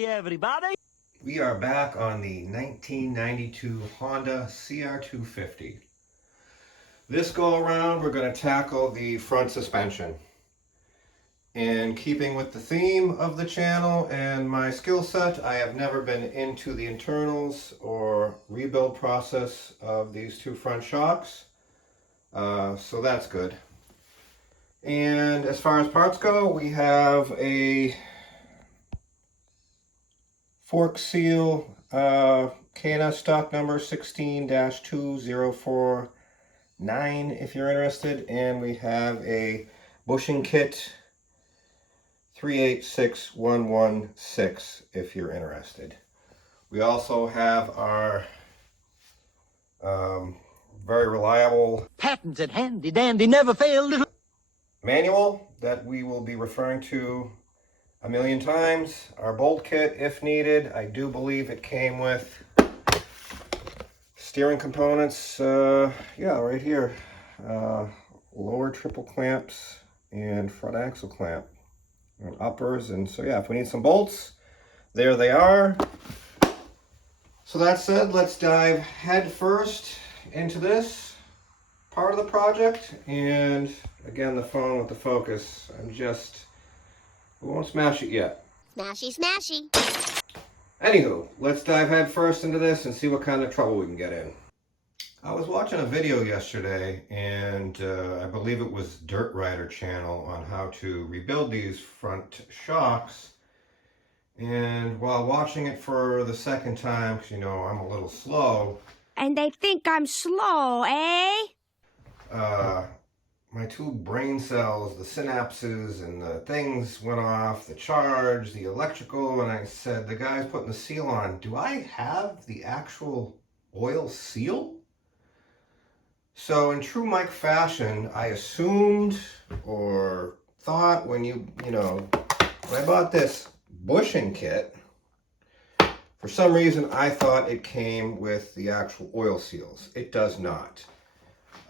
Hi, everybody. We are back on the 1992 Honda CR250. This go around, we're going to tackle the front suspension. In keeping with the theme of the channel and my skill set, I have never been into the internals or rebuild process of these two front shocks, so that's good. And as far as parts go, we have a fork seal, K&S stock number 16-2049 if you're interested, and we have a bushing kit 386116 if you're interested. We also have our very reliable Patented handy dandy never failed little manual that we will be referring to a million times. Our bolt kit if needed. I do believe it came with steering components, yeah, right here. Lower triple clamps and front axle clamp and uppers. And so yeah, if we need some bolts, there they are. So that said, let's dive head first into this part of the project. And again, the phone with the focus, we won't smash it yet. Smashy, smashy. Anywho, let's dive head first into this and see what kind of trouble we can get in. I was watching a video yesterday, and I believe it was Dirt Rider channel on how to rebuild these front shocks. And while watching it for the second time, because you know I'm a little slow. And they think I'm slow, eh? My two brain cells, the synapses and the things went off, the charge, the electrical, and I said, the guy's putting the seal on, do I have the actual oil seal? So in true Mike fashion, I assumed or thought when when I bought this bushing kit, for some reason I thought it came with the actual oil seals. It does not.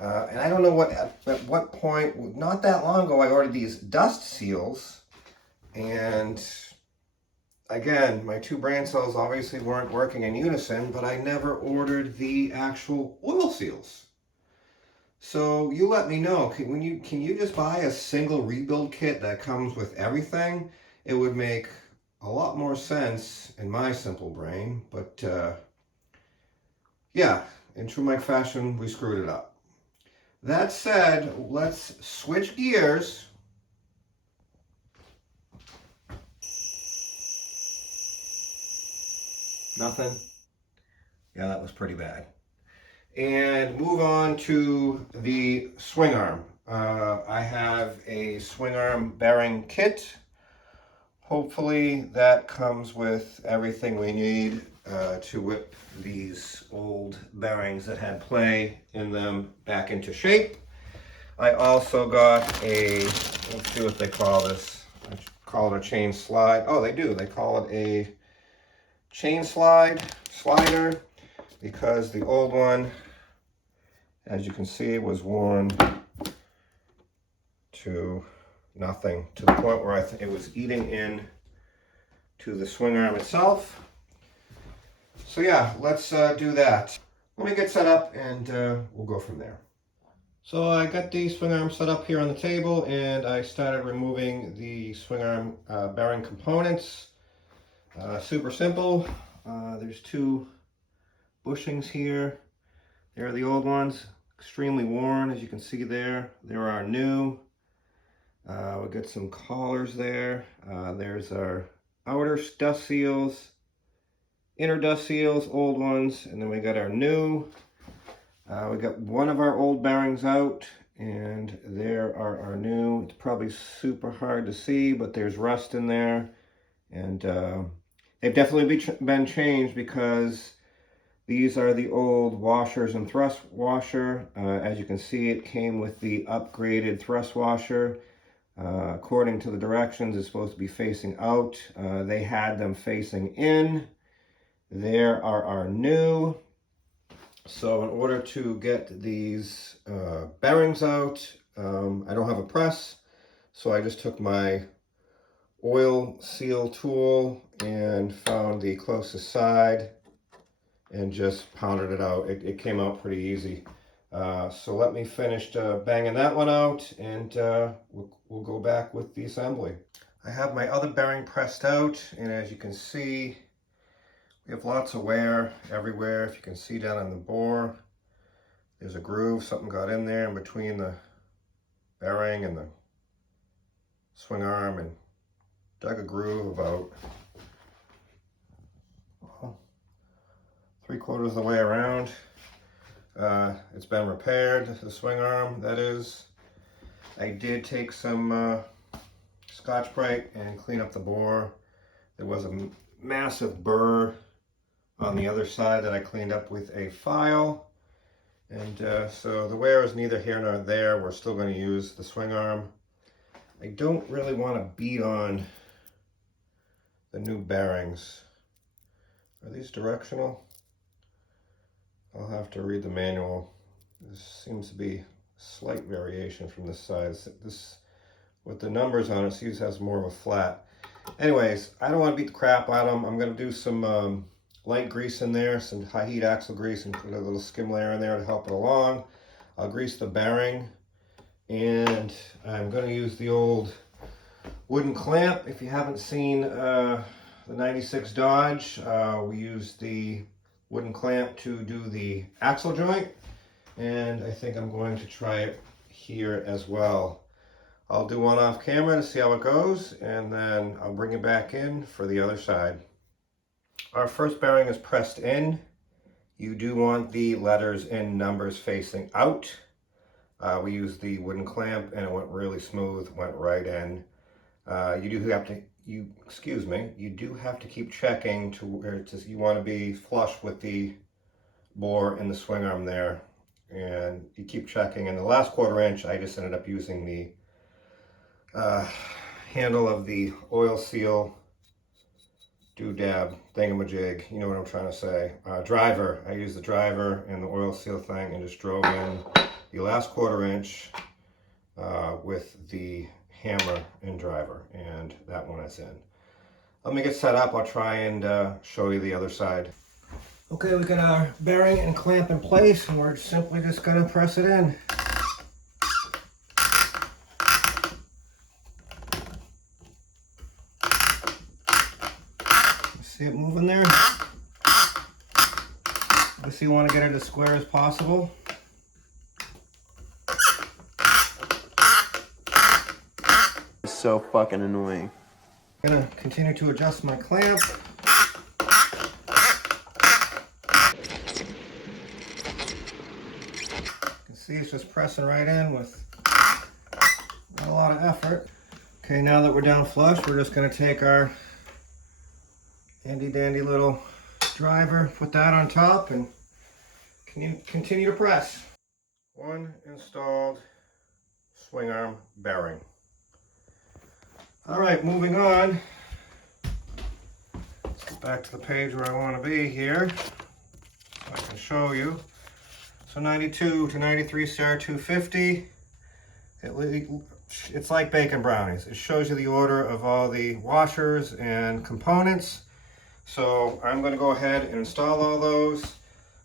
And I don't know at what point, not that long ago, I ordered these dust seals. And again, my two brain cells obviously weren't working in unison, but I never ordered the actual oil seals. So you let me know, can you just buy a single rebuild kit that comes with everything? It would make a lot more sense in my simple brain, but yeah, in true Mike fashion, we screwed it up. That said, let's switch gears. Nothing? Yeah, that was pretty bad. And move on to the swing arm. I have a swing arm bearing kit. Hopefully that comes with everything we need to whip these old bearings that had play in them back into shape. I also got let's see what they call this. I call it a chain slide. Oh, they do. They call it a chain slider, because the old one, as you can see, was worn to nothing, to the point where it was eating in to the swing arm itself. So yeah, let's do that. Let me get set up and we'll go from there. So I got the swing arm set up here on the table, and I started removing the swing arm bearing components. Super simple. There's two bushings here. There are the old ones, extremely worn, as you can see there. There are new. We'll get some collars there. There's our outer dust seals, inner dust seals, old ones, and then we got our new. We got one of our old bearings out, and there are our new. It's probably super hard to see, but there's rust in there, and they've definitely been changed, because these are the old washers and thrust washer. As you can see, it came with the upgraded thrust washer. According to the directions, it's supposed to be facing out. They had them facing in. There are our new. So in order to get these bearings out, I don't have a press, so I just took my oil seal tool and found the closest side and just pounded it out. It came out pretty easy. So let me finish banging that one out, and we'll go back with the assembly. I have my other bearing pressed out, and as you can see, we have lots of wear everywhere. If you can see down on the bore, there's a groove. Something got in there in between the bearing and the swing arm and dug a groove about 3/4 of the way around. It's been repaired, the swing arm, that is. I did take some Scotch-Brite and clean up the bore. There was a massive burr on the other side that I cleaned up with a file. And so the wear is neither here nor there. We're still going to use the swing arm. I don't really want to beat on the new bearings. Are these directional? I'll have to read the manual. There seems to be slight variation from this side. This, with the numbers on it, seems has more of a flat. Anyways, I don't want to beat the crap out of them. I'm going to do some light grease in there, some high heat axle grease, and put a little skim layer in there to help it along. I'll grease the bearing, and I'm going to use the old wooden clamp. If you haven't seen the 96 Dodge, we used the wooden clamp to do the axle joint, and I think I'm going to try it here as well. I'll do one off camera to see how it goes, and then I'll bring it back in for the other side. Our first bearing is pressed in. You do want the letters and numbers facing out. We used the wooden clamp and it went really smooth, went right in. You do have to keep checking to where you want to be flush with the bore and the swing arm there, and you keep checking. And the last 1/4 inch, I just ended up using the handle of the oil seal doodad thingamajig, you know what I'm trying to say. Driver, I used the driver and the oil seal thing and just drove in the last 1/4 inch with the hammer and driver, and that one is in. Let me get set up. I'll try and show you the other side. Okay, we got our bearing and clamp in place, and we're simply just going to press it in. See it moving there? Obviously you want to get it as square as possible. So fucking annoying. I'm gonna continue to adjust my clamp. You can see it's just pressing right in with not a lot of effort. Okay, now that we're down flush, we're just gonna take our handy dandy little driver, put that on top, and continue to press. One installed swing arm bearing. All right, moving on. Let's get back to the page where I want to be here, so I can show you. So 92 to 93 CR250. It's like baking brownies. It shows you the order of all the washers and components. So I'm going to go ahead and install all those.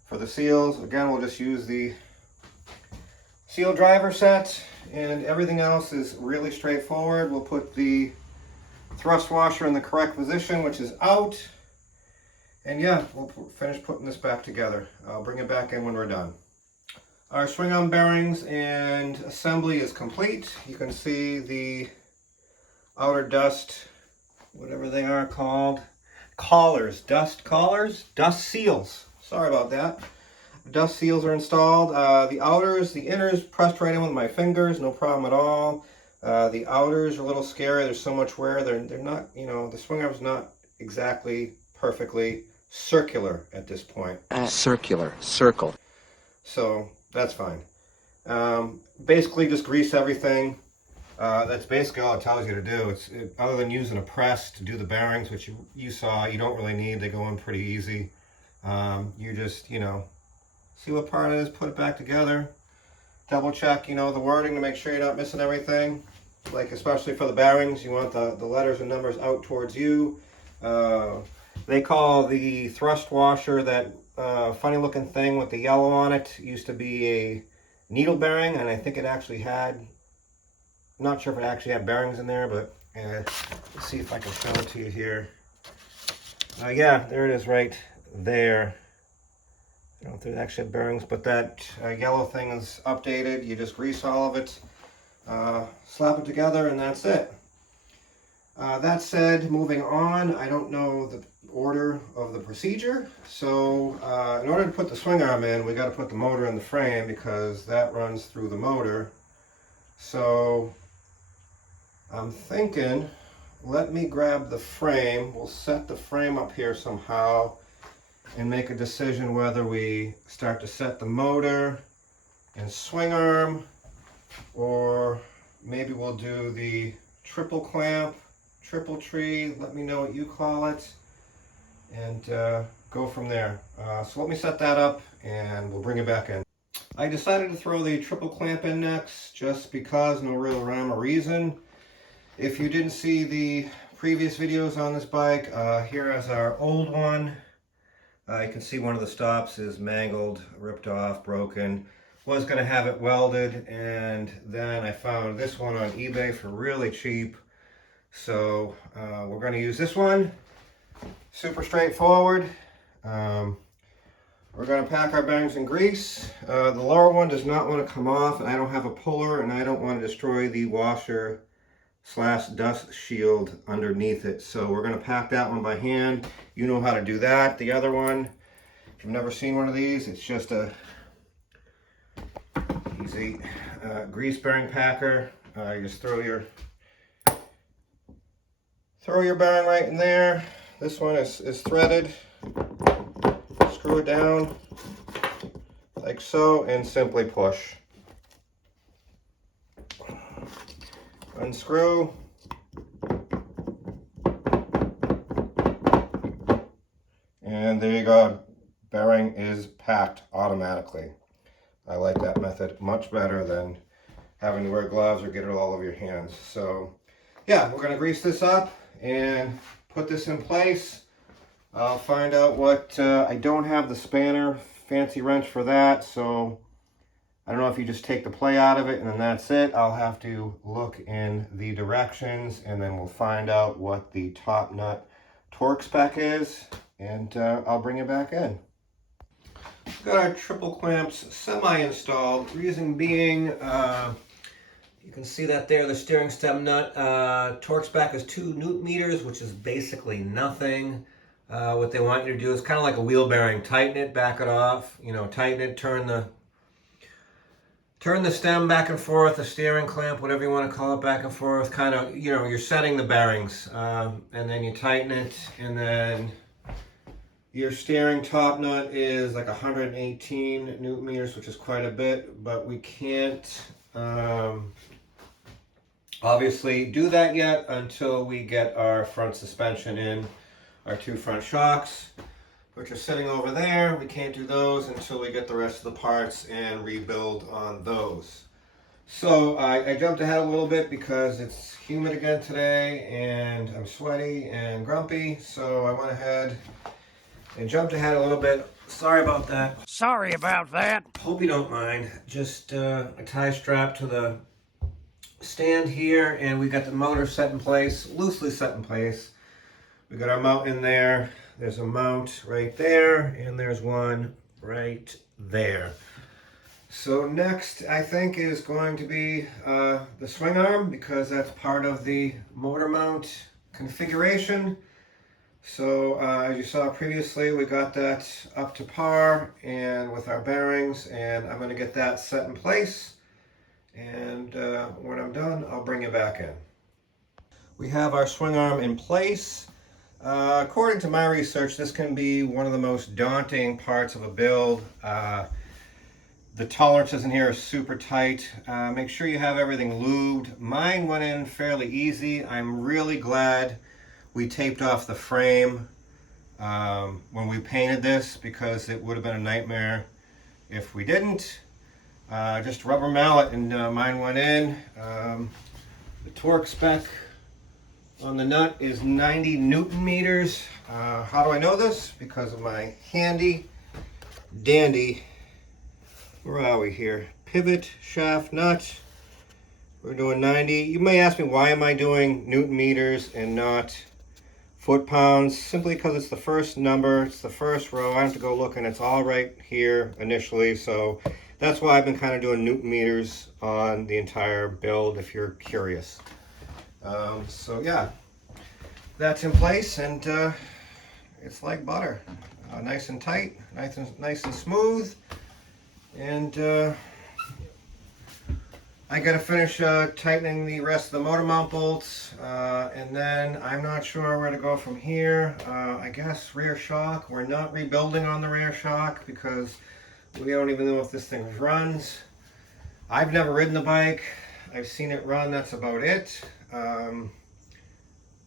For the seals, again, we'll just use the seal driver set, and everything else is really straightforward. We'll put the thrust washer in the correct position, which is out, and yeah, we'll finish putting this back together. I'll bring it back in when we're done. Our swing arm bearings and assembly is complete. You can see the outer dust, whatever they are called, collars, dust seals. Sorry about that. Dust seals are installed. The outers, the inners pressed right in with my fingers, no problem at all. The outers are a little scary. There's so much wear. They're not, you know, the swing arm's not exactly perfectly circular at this point. Circular, circle. So that's fine. Basically just grease everything. That's basically all it tells you to do. Other than using a press to do the bearings, which you saw, you don't really need. They go in pretty easy. You just, you know, see what part it is, put it back together. Double check, you know, the wording to make sure you're not missing everything. like especially for the bearings, you want the letters and numbers out towards you. They call the thrust washer, that funny looking thing with the yellow on it, used to be a needle bearing, and I think it actually had, I'm not sure if it actually had bearings in there, but let's see if I can show it to you here. Yeah, there it is right there. I don't know if there's actually bearings, but that yellow thing is updated. You just grease all of it, slap it together, and that's it. That said, moving on, I don't know the order of the procedure. So in order to put the swing arm in, we got to put the motor in the frame because that runs through the motor. So I'm thinking, let me grab the frame. We'll set the frame up here somehow and make a decision whether we start to set the motor and swing arm, or maybe we'll do the triple clamp, triple tree, let me know what you call it, and go from there. So let me set that up and we'll bring it back in. I decided to throw the triple clamp in next just because, no real rhyme or reason. If you didn't see the previous videos on this bike, here is our old one. You can see one of the stops is mangled, ripped off, broken. Was going to have it welded, and then I found this one on eBay for really cheap. So we're going to use this one. Super straightforward. We're going to pack our bearings in grease. The lower one does not want to come off, and I don't have a puller, and I don't want to destroy the washer / dust shield underneath it. So we're going to pack that one by hand. You know how to do that. The other one, if you've never seen one of these, it's just a easy grease bearing packer. You just throw your bearing right in there. This one is threaded. Screw it down like so and simply push. Unscrew. And there you go. Bearing is packed automatically. I like that method much better than having to wear gloves or get it all over your hands. So yeah, we're going to grease this up and put this in place. I'll find out what, I don't have the spanner, fancy wrench for that, so I don't know if you just take the play out of it and then that's it. I'll have to look in the directions and then we'll find out what the top nut torque spec is, and I'll bring it back in. Got our triple clamps semi-installed. Reason being, you can see that there, the steering stem nut. Torque spec is 2 Newton meters, which is basically nothing. What they want you to do is kind of like a wheel bearing. Tighten it, back it off. You know, tighten it, turn the stem back and forth, the steering clamp, whatever you want to call it, back and forth. Kind of, you know, you're setting the bearings, and then you tighten it, and then your steering top nut is like 118 Newton meters, which is quite a bit, but we can't obviously do that yet until we get our front suspension in, our 2 front shocks, which are sitting over there. We can't do those until we get the rest of the parts and rebuild on those. So I jumped ahead a little bit because it's humid again today and I'm sweaty and grumpy, so I went ahead and jumped ahead a little bit. Sorry about that. Sorry about that. Hope you don't mind. Just a tie strap to the stand here, and we got the motor set in place, loosely set in place. We got our mount in there. There's a mount right there, and there's one right there. So next, I think, is going to be the swing arm, because that's part of the motor mount configuration. So as you saw previously, we got that up to par and with our bearings, and I'm going to get that set in place. And when I'm done, I'll bring it back in. We have our swing arm in place. According to my research, this can be one of the most daunting parts of a build. The tolerances in here are super tight. Make sure you have everything lubed. Mine went in fairly easy. I'm really glad we taped off the frame when we painted this, because it would have been a nightmare if we didn't. Just rubber mallet, and mine went in. The torque spec on the nut is 90 Newton meters. How do I know this? Because of my handy dandy, where are we here? Pivot shaft nut. We're doing 90. You may ask me, why am I doing Newton meters and not foot pounds? Simply because it's the first number, it's the first row. I have to go look and it's all right here initially. So that's why I've been kind of doing Newton meters on the entire build, if you're curious. So yeah, that's in place, and it's like butter. Nice and tight, nice and smooth. And I gotta finish tightening the rest of the motor mount bolts, and then I'm not sure where to go from here. I guess rear shock. We're not rebuilding on the rear shock because we don't even know if this thing runs. I've never ridden the bike. I've seen it run, that's about it. I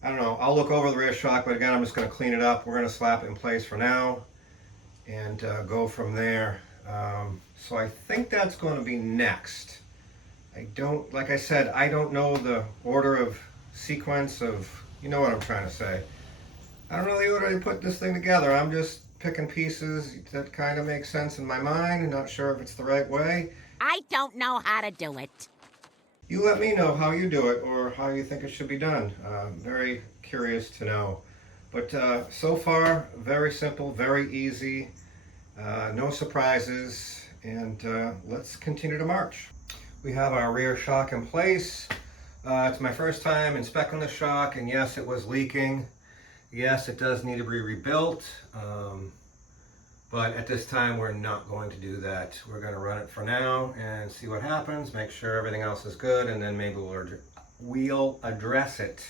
don't know, I'll look over the rear shock, but again, I'm just gonna clean it up. We're gonna slap it in place for now and go from there. So I think that's gonna be next. Like I said, I don't know the order of sequence of, you know what I'm trying to say. I don't know the order to put this thing together. I'm just picking pieces that kind of make sense in my mind and not sure if it's the right way. I don't know how to do it. You let me know how you do it or how you think it should be done. Very curious to know. But so far, very simple, very easy, no surprises, and let's continue to march. We have our rear shock in place. It's my first time inspecting the shock, and yes, it was leaking. Yes, it does need to be rebuilt, but at this time we're not going to do that. We're going to run it for now and see what happens, make sure everything else is good, and then maybe we'll address it.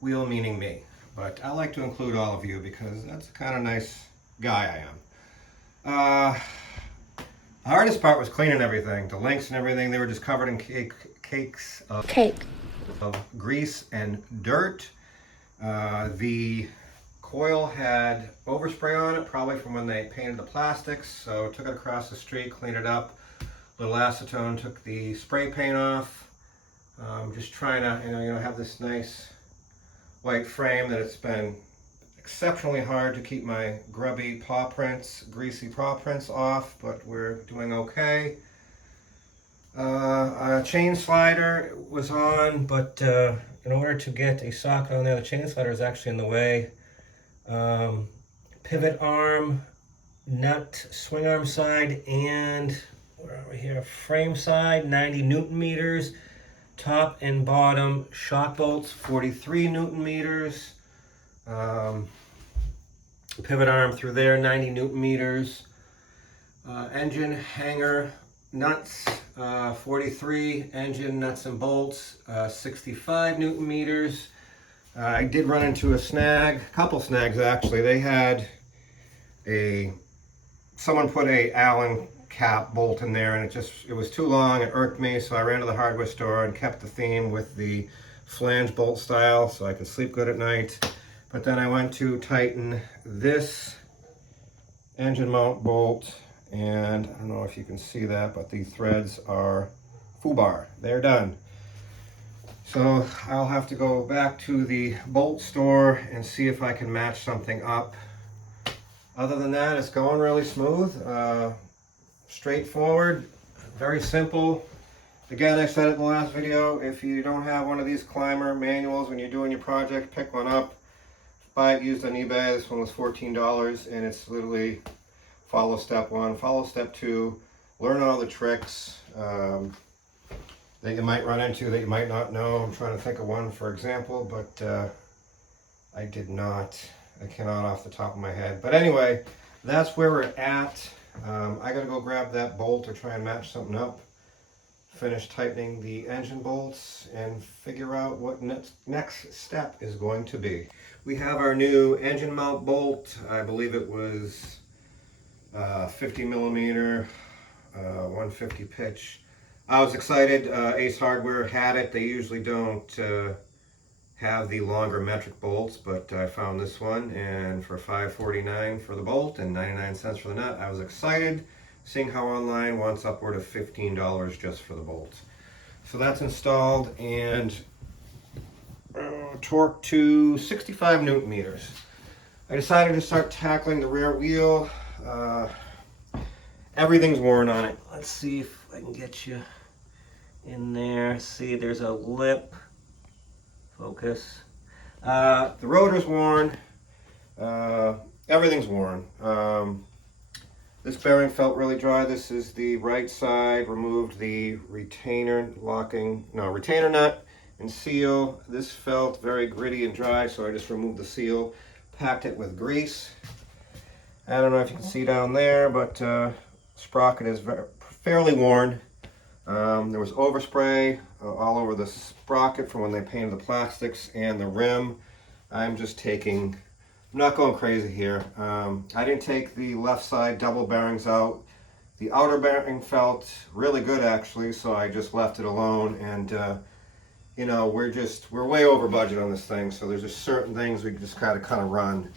We'll meaning me. But I like to include all of you because that's the kind of nice guy I am. The hardest part was cleaning everything. The links and everything, they were just covered in cakes of grease and dirt. The coil had overspray on it, probably from when they painted the plastics, so took it across the street, cleaned it up, a little acetone, took the spray paint off. Just trying to, have this nice white frame that it's been exceptionally hard to keep my grubby paw prints, greasy paw prints off, but we're doing okay. A chain slider was on, but in order to get a socket on there, the chain slider is actually in the way. Pivot arm, nut, swing arm side, and where are we here? Frame side, 90 Newton meters. Top and bottom shock bolts, 43 Newton meters. Pivot arm through there, 90 Newton meters. Engine hanger nuts, 43. Engine nuts and bolts, 65 Newton meters. I did run into a couple snags actually. They had someone put a Allen cap bolt in there, and it was too long. It irked me, so I ran to the hardware store and kept the theme with the flange bolt style so I could sleep good at night. But then I went to tighten this engine mount bolt, and I don't know if you can see that, but the threads are foobar. They're done. So I'll have to go back to the bolt store and see if I can match something up. Other than that, it's going really smooth, straightforward, very simple. Again, I said it in the last video, if you don't have one of these climber manuals when you're doing your project, pick one up. Buy it used on eBay. This one was $14, and it's literally follow step 1, follow step 2, learn all the tricks that you might run into that you might not know. I'm trying to think of one, for example, but I cannot off the top of my head. But anyway, that's where we're at. I gotta go grab that bolt or try and match something up, finish tightening the engine bolts, and figure out what next step is going to be. We have our new engine mount bolt. I believe it was 50 millimeter, 150 pitch. I was excited. Ace Hardware had it. They usually don't have the longer metric bolts, but I found this one, and for $5.49 for the bolt and 99 cents for the nut, I was excited, seeing how online wants upward of $15 just for the bolt. So that's installed, and torque to 65 Newton meters. I decided to start tackling the rear wheel. Everything's worn on it. Let's see if I can get you in there. See, there's a lip. Focus. The rotor's worn. Everything's worn. This bearing felt really dry. This is the right side. Removed the retainer nut and seal. This felt very gritty and dry, so I just removed the seal, packed it with grease. I don't know if you can see down there, but sprocket is fairly worn. There was overspray all over the sprocket from when they painted the plastics and the rim. I'm not going crazy here. I didn't take the left side double bearings out. The outer bearing felt really good actually, so I just left it alone. And you know, we're way over budget on this thing, so there's just certain things we just kind of run.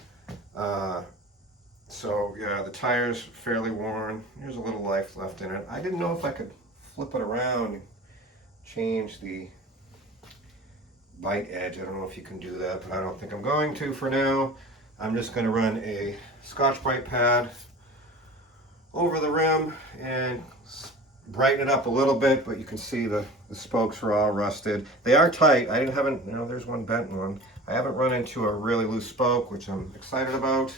So yeah, the tire's fairly worn. There's a little life left in it. I didn't know if I could flip it around and change the bite edge. I don't know if you can do that, but I don't think I'm going to for now. I'm just going to run a Scotch-Brite pad over the rim and brighten it up a little bit, but you can see the spokes are all rusted. They are tight. There's one bent one. I haven't run into a really loose spoke, which I'm excited about.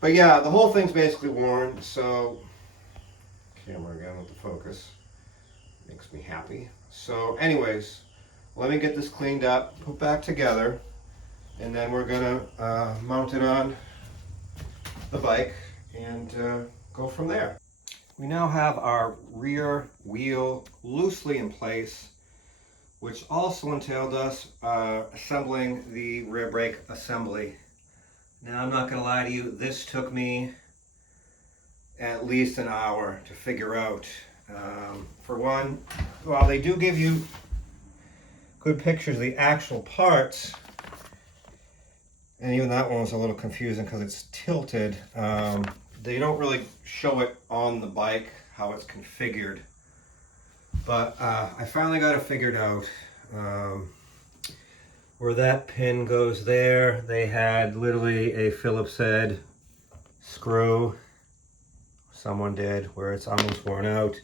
But yeah, the whole thing's basically worn, so camera again with the focus. Makes me happy. So anyways, let me get this cleaned up, put back together, and then we're gonna mount it on the bike and go from there. We now have our rear wheel loosely in place, which also entailed us assembling the rear brake assembly. Now I'm not gonna lie to you, this took me at least an hour to figure out. For one, while they do give you good pictures of the actual parts, and even that one was a little confusing because it's tilted, they don't really show it on the bike how it's configured. But I finally got it figured out. Where that pin goes there, they had literally a Phillips head screw, someone did, where it's almost worn out.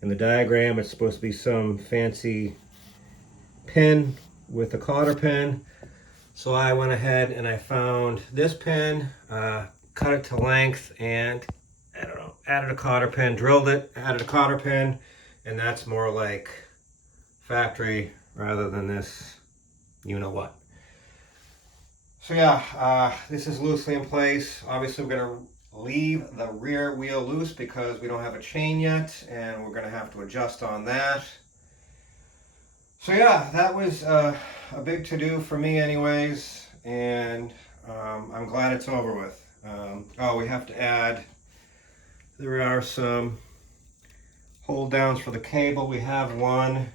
In the diagram, it's supposed to be some fancy pin with a cotter pin. So I went ahead and I found this pin, cut it to length, and I don't know, added a cotter pin, drilled it, added a cotter pin, and that's more like factory rather than this, you know what. So yeah, this is loosely in place. Obviously we're gonna leave the rear wheel loose because we don't have a chain yet, and we're gonna have to adjust on that. So yeah, that was a big to-do for me anyways, and I'm glad it's over with. We have to add, there are some hold downs for the cable. We have one,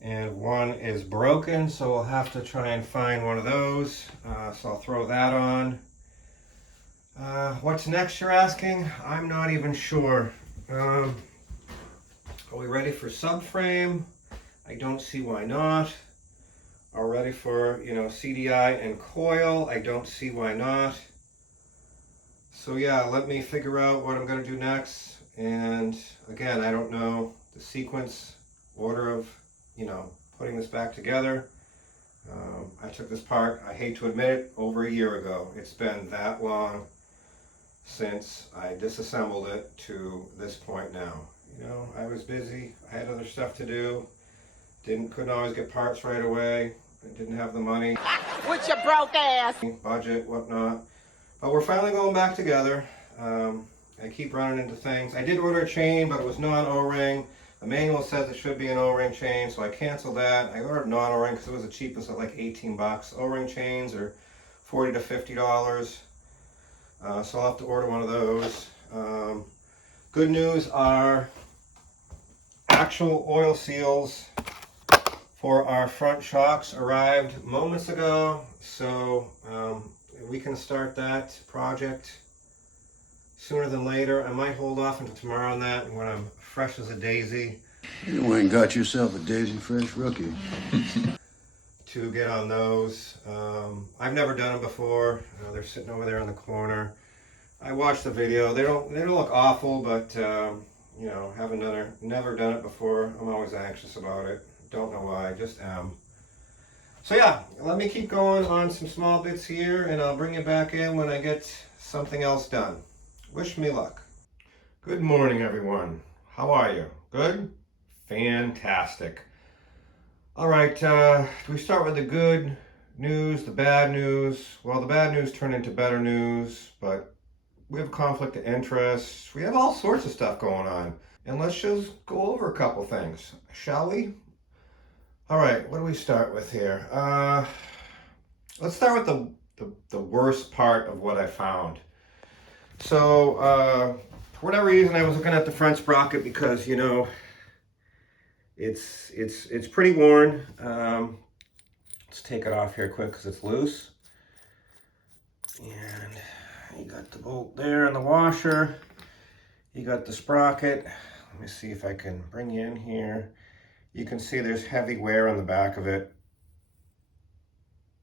and one is broken, so we'll have to try and find one of those. So I'll throw that on. What's next, you're asking? I'm not even sure. Are we ready for subframe? I don't see why not. Are we ready for, CDI and coil? I don't see why not. So yeah, let me figure out what I'm going to do next. And again, I don't know the sequence, order of, putting this back together. I took this part, I hate to admit it, over a year ago. It's been that long since I disassembled it to this point now. I was busy, I had other stuff to do, couldn't always get parts right away, I didn't have the money. With your broke ass. Budget, whatnot. But we're finally going back together. I keep running into things. I did order a chain, but it was non-O-ring. The manual says it should be an O-ring chain, so I canceled that. I ordered non-O-ring because it was the cheapest at like 18 bucks. O-ring chains are $40 to $50. So I'll have to order one of those. Good news are actual oil seals for our front shocks arrived moments ago. So we can start that project sooner than later. I might hold off until tomorrow on that when I'm fresh as a daisy. You went and got yourself a daisy fresh rookie. to get on those. I've never done them before. They're sitting over there in the corner. I watched the video. They don't look awful, but you know, having never done it before, I'm always anxious about it. Don't know why, just am. So yeah, let me keep going on some small bits here, and I'll bring you back in when I get something else done. Wish me luck. Good morning, everyone. How are you? Good? Fantastic. All right, do we start with the good news, the bad news? Well, the bad news turned into better news, but we have conflict of interest. We have all sorts of stuff going on. And let's just go over a couple things, shall we? All right, what do we start with here? Let's start with the worst part of what I found. So, for whatever reason, I was looking at the front sprocket because, you know, it's pretty worn. Let's take it off here quick because it's loose. And you got the bolt there and the washer. You got the sprocket. Let me see if I can bring you in here. You can see there's heavy wear on the back of it.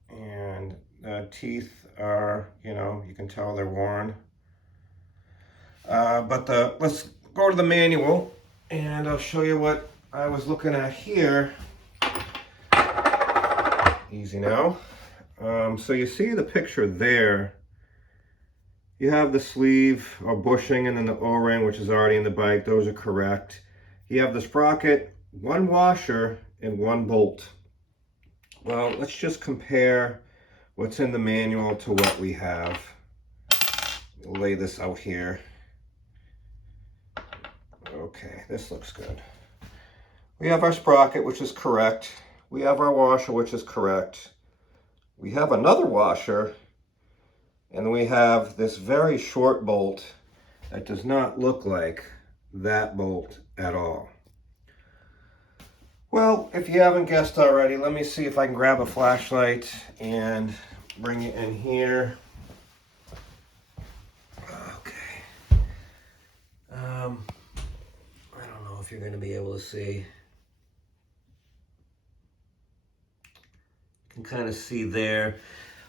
And the teeth are, you know, you can tell they're worn. Let's go to the manual and I'll show you what I was looking at here. Easy now. So you see the picture there. You have the sleeve or bushing and then the O-ring, which is already in the bike. Those are correct. You have the sprocket, one washer, and one bolt. Well, let's just compare what's in the manual to what we have. We'll lay this out here. Okay, this looks good. We have our sprocket, which is correct. We have our washer, which is correct. We have another washer, and we have this very short bolt that does not look like that bolt at all. Well, if you haven't guessed already, let me see if I can grab a flashlight and bring it in here. Okay. I don't know if you're going to be able to see. You can kind of see there.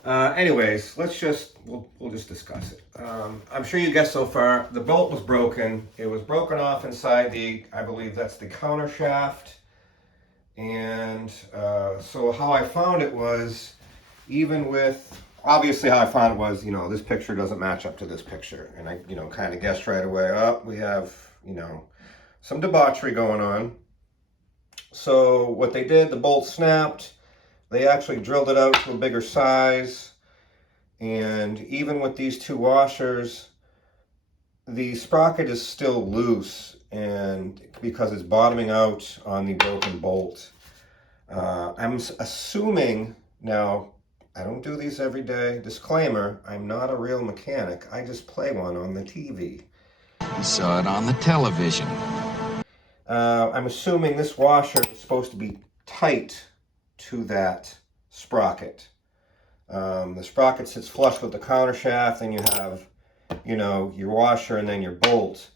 Anyways, we'll just discuss it. I'm sure you guessed so far, the bolt was broken. It was broken off inside I believe that's the counter shaft. And so how I found it was, obviously how I found it was, you know, this picture doesn't match up to this picture. And I, you know, kind of guessed right away, we have, you know, some debauchery going on. So what they did, the bolt snapped. They actually drilled it out to a bigger size, and even with these two washers, the sprocket is still loose, and because it's bottoming out on the broken bolt. I'm assuming, now, I don't do these every day, disclaimer, I'm not a real mechanic, I just play one on the TV. You saw it on the television. I'm assuming this washer is supposed to be tight to that sprocket. The sprocket sits flush with the counter shaft, and you have, you know, your washer and then your bolt.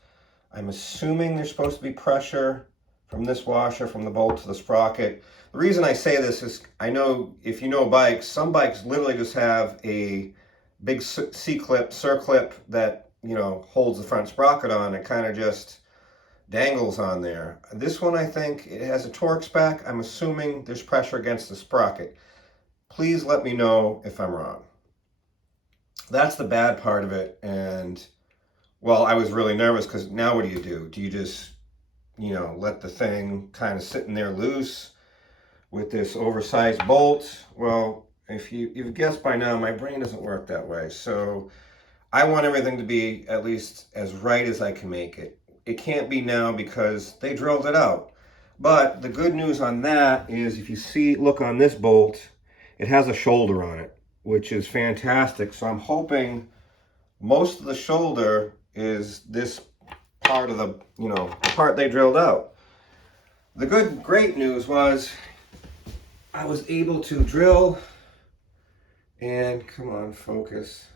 I'm assuming there's supposed to be pressure from this washer, from the bolt to the sprocket. The reason I say this is, I know if you know bikes, some bikes literally just have a big C-clip, circlip that, you know, holds the front sprocket on. It kind of just dangles on there. This one, I think, it has a torque spec. I'm assuming there's pressure against the sprocket. Please let me know if I'm wrong. That's the bad part of it. And, well, I was really nervous because now what do? Do you just, you know, let the thing kind of sit in there loose with this oversized bolt? Well, if you've guessed by now, my brain doesn't work that way. So I want everything to be at least as right as I can make it. It can't be now because they drilled it out. But the good news on that is, if you look on this bolt, it has a shoulder on it, which is fantastic. So I'm hoping most of the shoulder is this part of the, you know, the part they drilled out. The great news was I was able to drill and, come on, focus.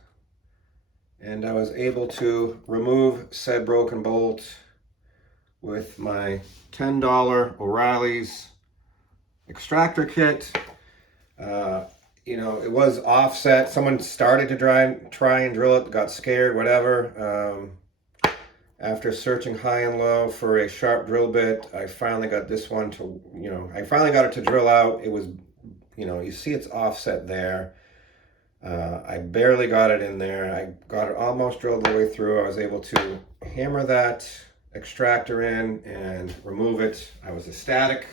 And I was able to remove said broken bolt with my $10 O'Reilly's extractor kit. You know, it was offset. Someone started to try and drill it, got scared, whatever. After searching high and low for a sharp drill bit, I finally got this one to, you know, I finally got it to drill out. It was, you know, you see it's offset there. I barely got it in there. I got it almost drilled the way through. I was able to hammer that extractor in and remove it. I was ecstatic.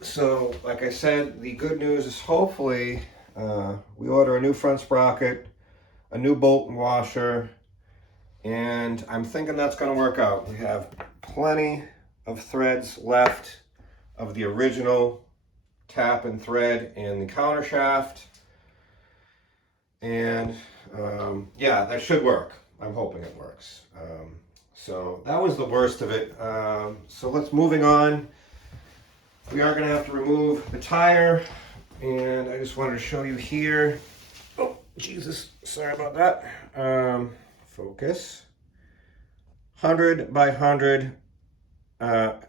So, like I said, the good news is hopefully we order a new front sprocket, a new bolt and washer, and I'm thinking that's going to work out. We have plenty of threads left of the original tap and thread in the counter shaft. And yeah, that should work. I'm hoping it works. So that was the worst of it. So moving on. We are going to have to remove the tire. And I just wanted to show you here. Oh, Jesus. Sorry about that. Focus. 100 by 100,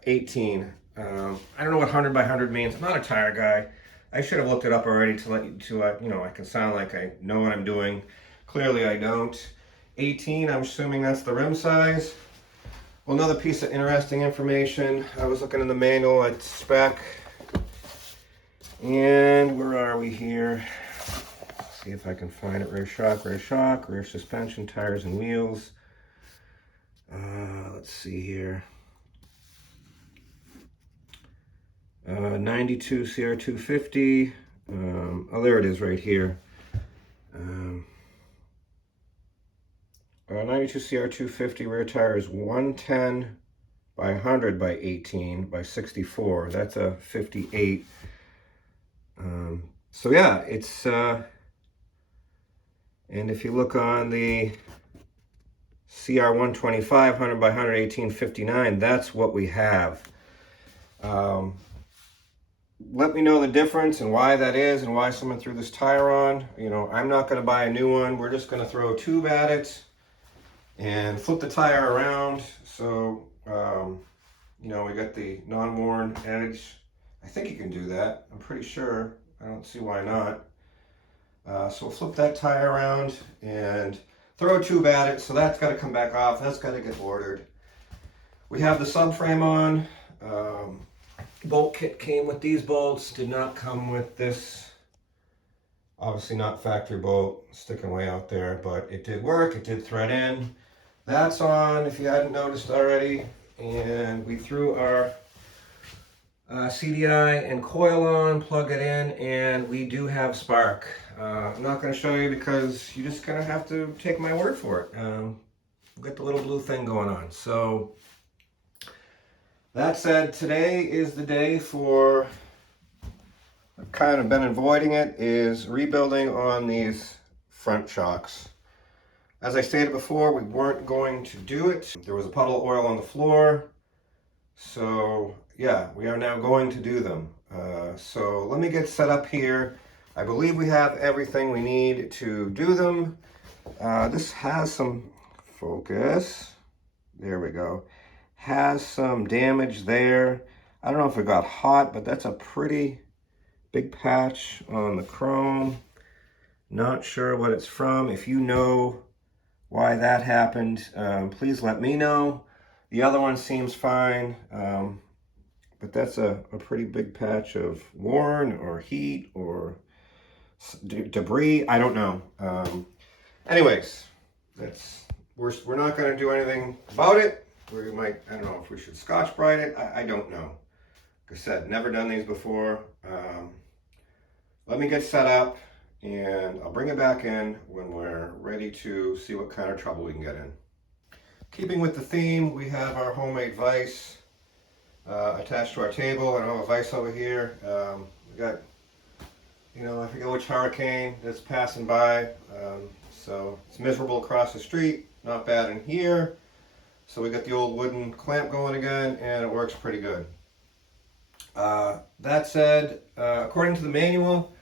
18. I don't know what 100 by 100 means. I'm not a tire guy. I should have looked it up already to let you, you know, I can sound like I know what I'm doing. Clearly I don't. 18, I'm assuming that's the rim size. Well, another piece of interesting information. I was looking in the manual at spec. And where are we here? Let's see if I can find it. Rear shock, rear suspension, tires and wheels. Let's see here. 92 CR250. Oh, there it is right here. 92 CR250 rear tire is 110 by 100 by 18 by 64. That's a 58. So yeah, it's and if you look on the CR125 100 by 100 1859, that's what we have. Let me know the difference and why that is and why someone threw this tire on. You know, I'm not going to buy a new one. We're just going to throw a tube at it and flip the tire around. So, you know, we got the non-worn edge. I think you can do that. I'm pretty sure. I don't see why not. So we'll flip that tire around and throw a tube at it. So that's got to come back off. That's got to get ordered. We have the subframe on. Bolt kit came with these bolts, did not come with this. Obviously not factory bolt, sticking way out there, but it did work, it did thread in. That's on, if you hadn't noticed already. And we threw our CDI and coil on, plug it in, and we do have spark. I'm not going to show you because you're just going to have to take my word for it. Get the little blue thing going on. So that said, today is the day for, I've kind of been avoiding it, is rebuilding on these front shocks. As I stated before, we weren't going to do it. There was a puddle of oil on the floor. So yeah, we are now going to do them. So let me get set up here. I believe we have everything we need to do them. This has some focus. There we go. Has some damage there. I don't know if it got hot, but that's a pretty big patch on the chrome. Not sure what it's from. If you know why that happened, please let me know. The other one seems fine, but that's a pretty big patch of worn or heat or debris. I don't know. Anyways, we're not going to do anything about it. We might, I don't know if we should Scotch Brite it. I don't know. Like I said, never done these before. Let me get set up and I'll bring it back in when we're ready to see what kind of trouble we can get in. Keeping with the theme, we have our homemade vise attached to our table. I have a vise over here. We got, you know, I forget which hurricane that's passing by. So it's miserable across the street, not bad in here. So we got the old wooden clamp going again, and it works pretty good. That said, according to the manual,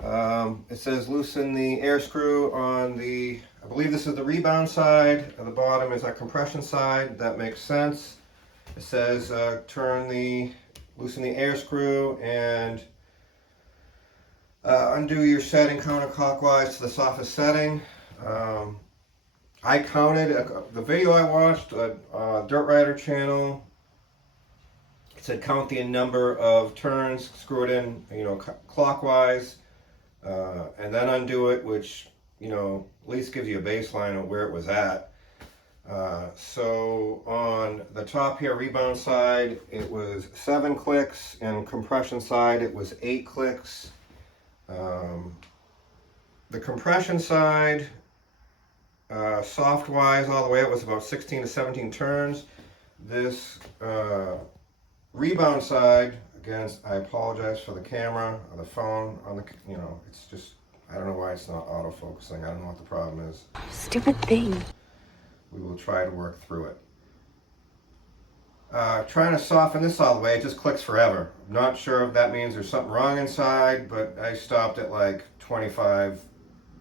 it says loosen the air screw on the, I believe this is the rebound side, and the bottom is our compression side. That makes sense. It says loosen the air screw and Undo your setting counterclockwise to the softest setting. I counted the video I watched, Dirt Rider channel. It said count the number of turns, screw it in, clockwise, and then undo it, which, at least gives you a baseline of where it was at. So on the top here, rebound side, it was 7 clicks, and compression side, it was 8 clicks. The compression side, soft-wise, all the way, it was about 16 to 17 turns. This rebound side, again, I apologize for the camera or the phone on the, it's just, I don't know why it's not auto-focusing. I don't know what the problem is. Stupid thing. We will try to work through it. Trying to soften this all the way, it just clicks forever. I'm not sure if that means there's something wrong inside, but I stopped at like 25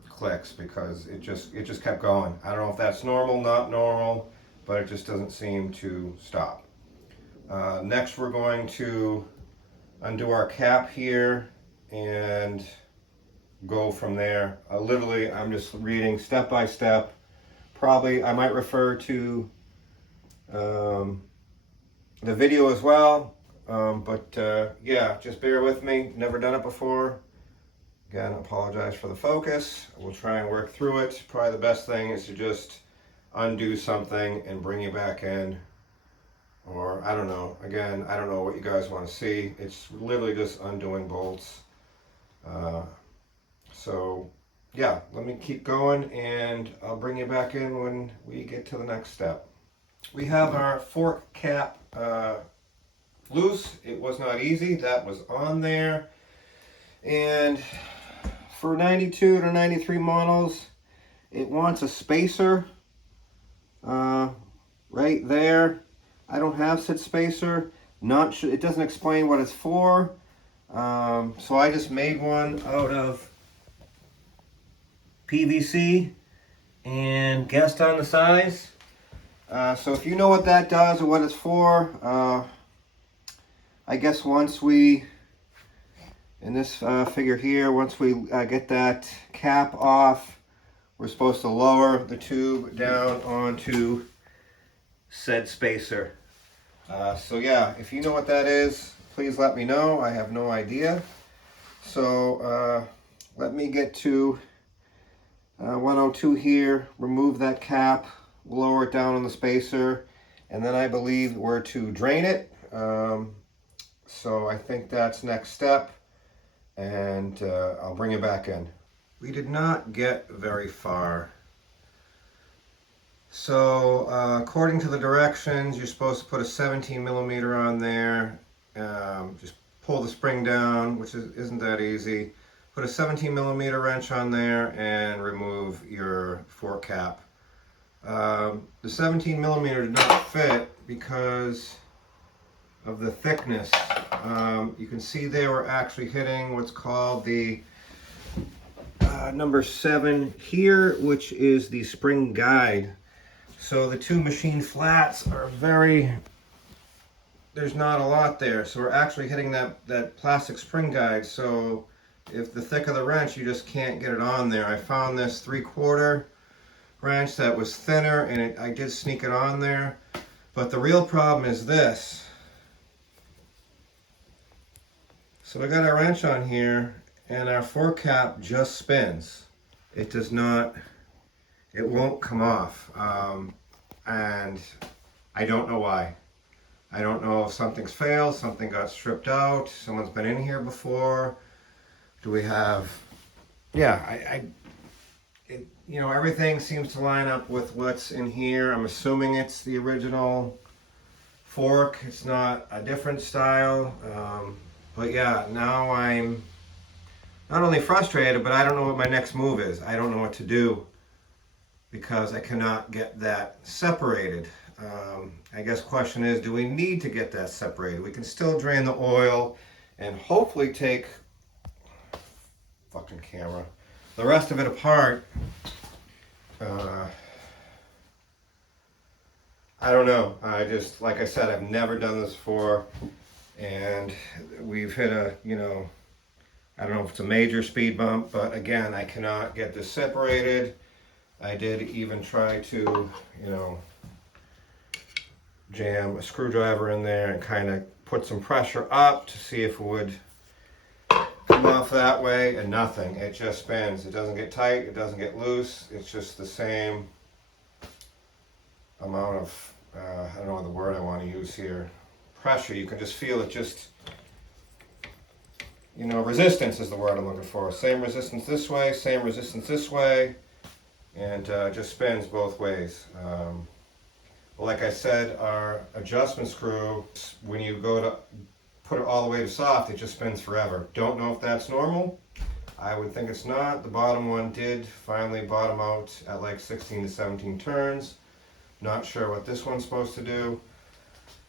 clicks because it just kept going. I don't know if that's normal, not normal, but it just doesn't seem to stop. Next we're going to undo our cap here and go from there. Literally, I'm just reading step by step. Probably I might refer to the video as well, but yeah, just bear with me. Never done it before. Again, apologize for the focus. We'll try and work through it. Probably the best thing is to just undo something and bring you back in, or I don't know. Again, I don't know what you guys want to see. It's literally just undoing bolts. So yeah, let me keep going and I'll bring you back in when we get to the next step. We have our fork cap loose. It was not easy. That was on there. And for 92 to 93 models, it wants a spacer right there. I don't have said spacer. Not sure. It doesn't explain what it's for. So I just made one out of PVC and guessed on the size. So if you know what that does or what it's for, I guess once we, in this figure here, once we get that cap off, we're supposed to lower the tube down onto said spacer. So yeah, if you know what that is, please let me know. I have no idea. So let me get to 102 here, remove that cap, lower it down on the spacer, and then I believe we're to drain it. So I think that's next step, and I'll bring it back in. We did not get very far. So according to the directions, you're supposed to put a 17 millimeter on there. Just pull the spring down, which isn't that easy. Put a 17 millimeter wrench on there and remove your fork cap. The 17 millimeter did not fit because of the thickness. You can see there we're actually hitting what's called the number 7 here, which is the spring guide. So the two machine flats are there's not a lot there. So we're actually hitting that plastic spring guide. So if the thicker the wrench, you just can't get it on there. I found this 3/4 wrench that was thinner, and I did sneak it on there. But the real problem is this. So we got our wrench on here, and our fork cap just spins. It does not, it won't come off. And I don't know why. I don't know if something's failed, something got stripped out, someone's been in here before. Do we have, yeah, everything seems to line up with what's in here. I'm assuming it's the original fork. It's not a different style. But yeah, now I'm not only frustrated, but I don't know what my next move is. I don't know what to do because I cannot get that separated. I guess question is, do we need to get that separated? We can still drain the oil and hopefully take, fucking camera, the rest of it apart. I don't know. I just, like I said, I've never done this before, and we've hit a I don't know if it's a major speed bump, but again, I cannot get this separated. I did even try to, you know, jam a screwdriver in there and kind of put some pressure up to see if it would come off that way, and nothing. It just spins. It doesn't get tight, it doesn't get loose. It's just the same amount of, I don't know the word I want to use here, pressure. You can just feel it just, you know, resistance is the word I'm looking for. Same resistance this way, same resistance this way, and just spins both ways. Like I said, our adjustment screw, when you go to put it all the way to soft, it just spins forever. Don't know if that's normal. I would think it's not. The bottom one did finally bottom out at like 16 to 17 turns. Not sure what this one's supposed to do.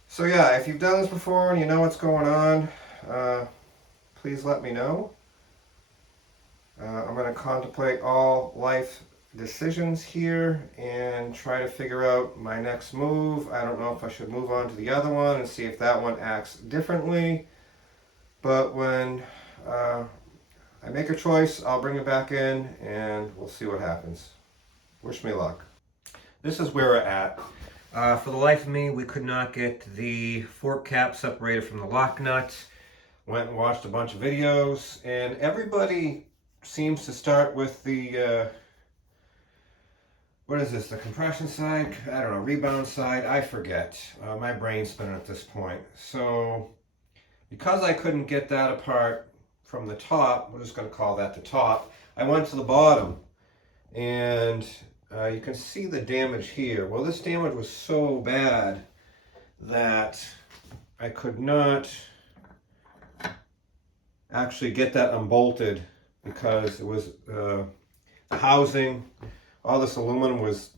So yeah, if you've done this before and you know what's going on, please let me know. I'm going to contemplate all life decisions here and try to figure out my next move. I don't know if I should move on to the other one and see if that one acts differently. But when I make a choice, I'll bring it back in and we'll see what happens. Wish me luck. This is where we're at. For the life of me, we could not get the fork cap separated from the lock nut. Went and watched a bunch of videos, and everybody seems to start with the what is this, the compression side? I don't know, rebound side, I forget. My brain's spinning at this point. So because I couldn't get that apart from the top, we're just going to call that the top, I went to the bottom, and you can see the damage here. Well, this damage was so bad that I could not actually get that unbolted because it was the housing, all this aluminum was,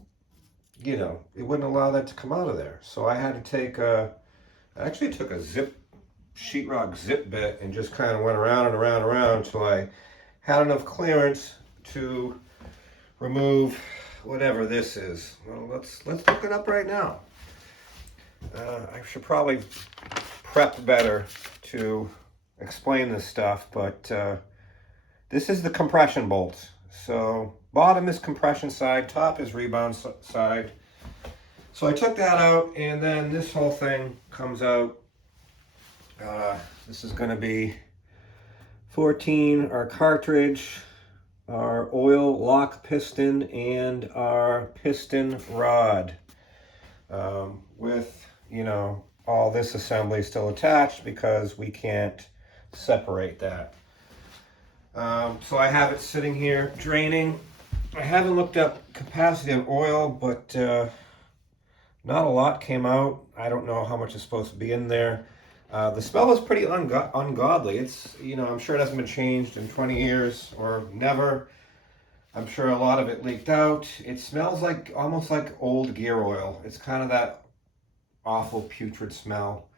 you know, it wouldn't allow that to come out of there. So I had to take I actually took a sheetrock zip bit and just kind of went around and around and around until I had enough clearance to remove whatever this is. Well, let's look it up right now. I should probably prep better to explain this stuff, but this is the compression bolt. So bottom is compression side, top is rebound side. So I took that out, and then this whole thing comes out. This is going to be 14, our cartridge, our oil lock piston, and our piston rod, with, you know, all this assembly still attached because we can't separate that. So I have it sitting here draining. I haven't looked up capacity of oil, but not a lot came out. I don't know how much is supposed to be in there. The smell is pretty ungodly. It's, you know, I'm sure it hasn't been changed in 20 years or never. I'm sure a lot of it leaked out. It smells like, almost like old gear oil. It's kind of that awful putrid smell.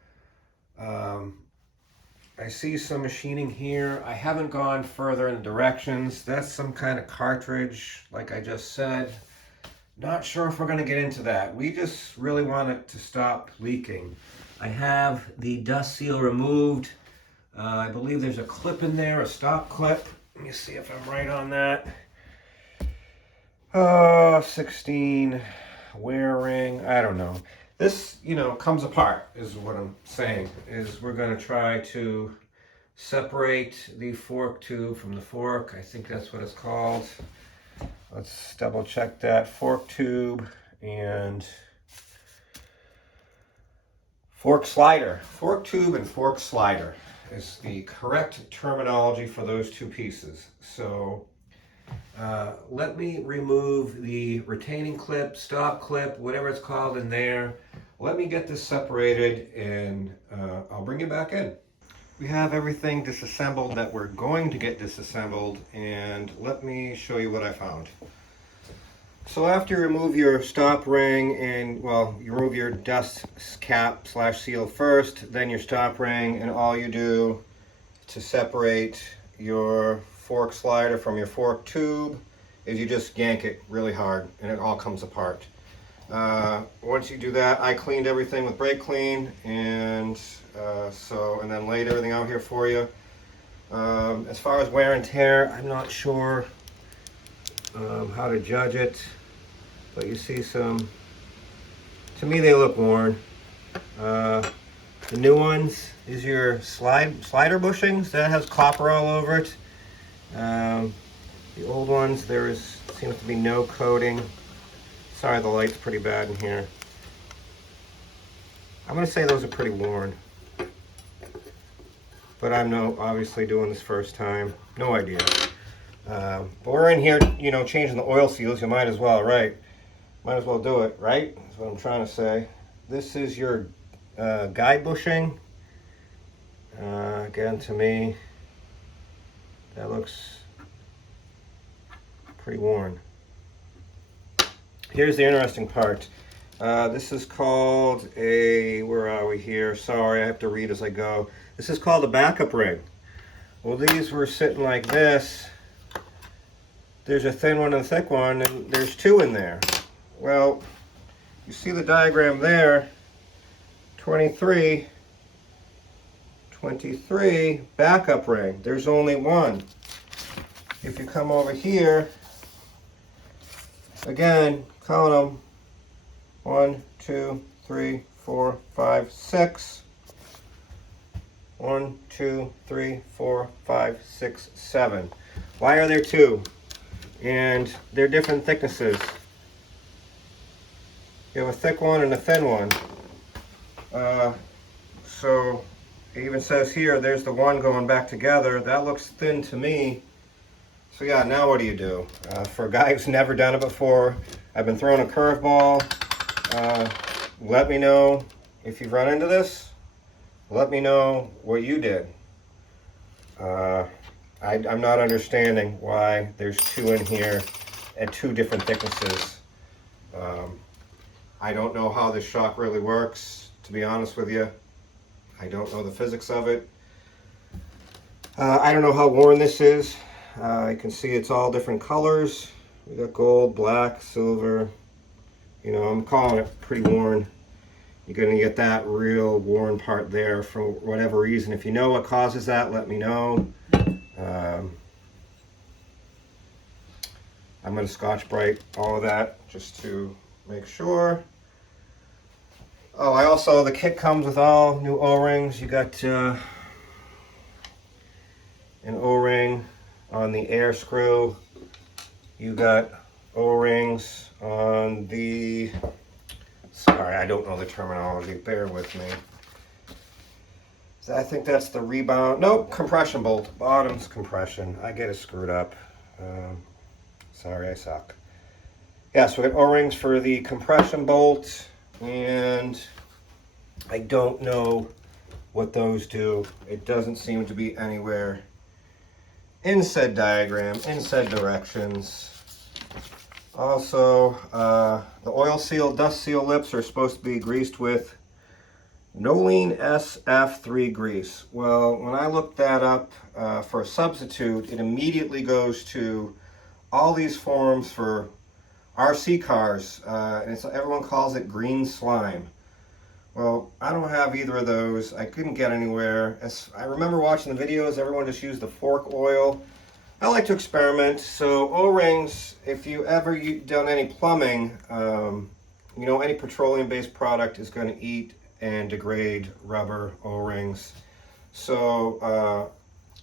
I see some machining here. I haven't gone further in the directions. That's some kind of cartridge, like I just said. Not sure if we're going to get into that. We just really want it to stop leaking. I have the dust seal removed. I believe there's a clip in there, a stop clip. Let me see if I'm right on that. 16 wear ring. I don't know. This, you know, comes apart is what I'm saying. Is we're going to try to separate the fork tube from the fork. I think that's what it's called. Let's double check that. Fork tube and fork slider. Fork tube and fork slider is the correct terminology for those two pieces. So let me remove the retaining clip, stop clip, whatever it's called in there. Let me get this separated, and I'll bring it back in. We have everything disassembled that we're going to get disassembled, and let me show you what I found. So after you remove your stop ring and, well, you remove your dust cap / seal first, then your stop ring, and all you do to separate your fork slider from your fork tube is you just yank it really hard and it all comes apart. Once you do that, I cleaned everything with brake clean, and and then laid everything out here for you. As far as wear and tear, I'm not sure how to judge it, but you see some, to me they look worn. The new ones is your slider bushings, that has copper all over it. The old ones, seems to be no coating. Sorry, the light's pretty bad in here. I'm going to say those are pretty worn. But I'm obviously doing this first time. No idea. But we're in here, you know, changing the oil seals. You might as well, right? Might as well do it, right? That's what I'm trying to say. This is your guide bushing. Again, to me, that looks pretty worn. Here's the interesting part. This is called where are we here? Sorry, I have to read as I go. This is called a backup ring. Well, these were sitting like this. There's a thin one and a thick one, and there's two in there. Well, you see the diagram there, 23, backup ring. There's only one. If you come over here, again, count them. 1, 2, 3, 4, 5, 6. 1, 2, 3, 4, 5, 6, 7. Why are there two? And they're different thicknesses. You have a thick one and a thin one. So it even says here, there's the one going back together. That looks thin to me. So yeah, now what do you do? For a guy who's never done it before, I've been throwing a curveball. Let me know if you've run into this. Let me know what you did. I'm not understanding why there's two in here at two different thicknesses. I don't know how this shock really works, to be honest with you. I don't know the physics of it. I don't know how worn this is. You can see it's all different colors. We got gold, black, silver. You know, I'm calling it pretty worn. You're going to get that real worn part there for whatever reason. If you know what causes that, let me know. I'm going to Scotch-Brite all of that just to make sure. Oh, the kit comes with all new O-rings. You got an O-ring on the air screw. You got O-rings on the, sorry, I don't know the terminology, bear with me. I think that's the rebound, nope, compression bolt, bottom's compression. I get it screwed up. Sorry, I suck. Yeah, so we got O-rings for the compression bolt, and I don't know what those do. It doesn't seem to be anywhere in said diagram, in said directions. Also, the oil seal, dust seal lips are supposed to be greased with Nolene SF3 grease. Well, when I looked that up for a substitute, it immediately goes to all these forums for RC cars, and everyone calls it green slime. Well, I don't have either of those. I couldn't get anywhere. I remember watching the videos, everyone just used the fork oil. I like to experiment, so O-rings, if you ever done any plumbing, you know, any petroleum-based product is going to eat and degrade rubber O-rings. So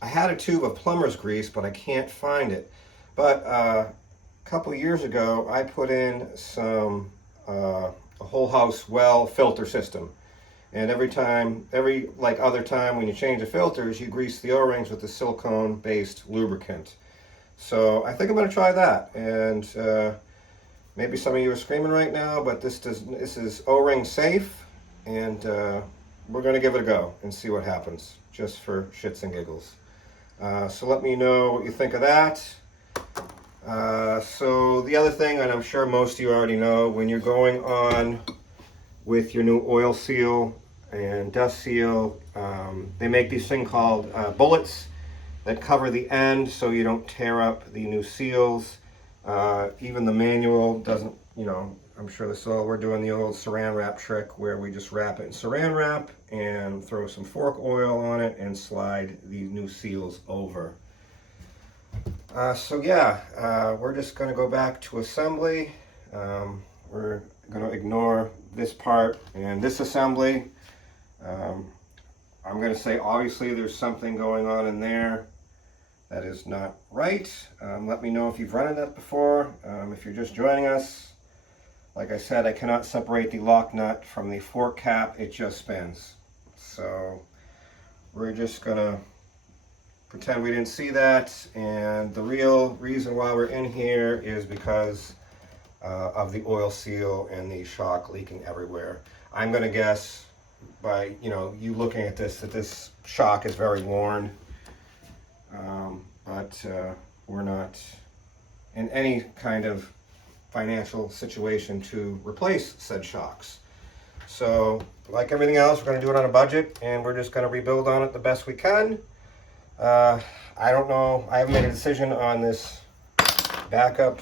I had a tube of plumber's grease, but I can't find it. But a couple years ago, I put in a whole house well filter system. And every other time when you change the filters, you grease the O-rings with the silicone-based lubricant. So I think I'm going to try that. And maybe some of you are screaming right now, but this is O-ring safe, and we're going to give it a go and see what happens, just for shits and giggles. So let me know what you think of that. So the other thing, and I'm sure most of you already know, when you're going on with your new oil seal and dust seal, they make these things called bullets that cover the end so you don't tear up the new seals. Even the manual doesn't, you know, I'm sure this all, we're doing the old saran wrap trick where we just wrap it in saran wrap and throw some fork oil on it and slide these new seals over. So yeah, we're just going to go back to assembly. We're going to ignore this part and this assembly. I'm going to say obviously there's something going on in there that is not right. Let me know if you've run into that before. If you're just joining us, like I said, I cannot separate the lock nut from the fork cap. It just spins. So we're just going to pretend we didn't see that. And the real reason why we're in here is because of the oil seal and the shock leaking everywhere. I'm going to guess by you looking at this that this shock is very worn, but we're not in any kind of financial situation to replace said shocks. So like everything else, we're going to do it on a budget and we're just going to rebuild on it the best we can. I don't know, I haven't made a decision on this backup,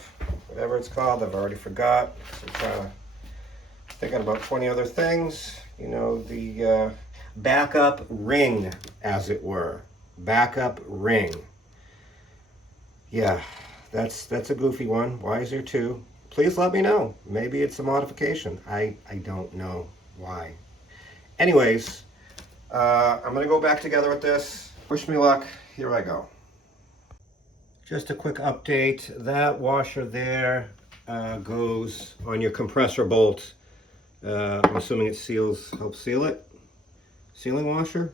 whatever it's called. I've already forgot. So I'm trying to thinking about 20 other things. The backup ring, as it were. Backup ring. Yeah, that's a goofy one. Why is there two? Please let me know. Maybe it's a modification. I don't know why. Anyways, I'm going to go back together with this. Wish me luck. Here I go. Just a quick update. That washer there goes on your compressor bolt. I'm assuming it helps seal it. Sealing washer.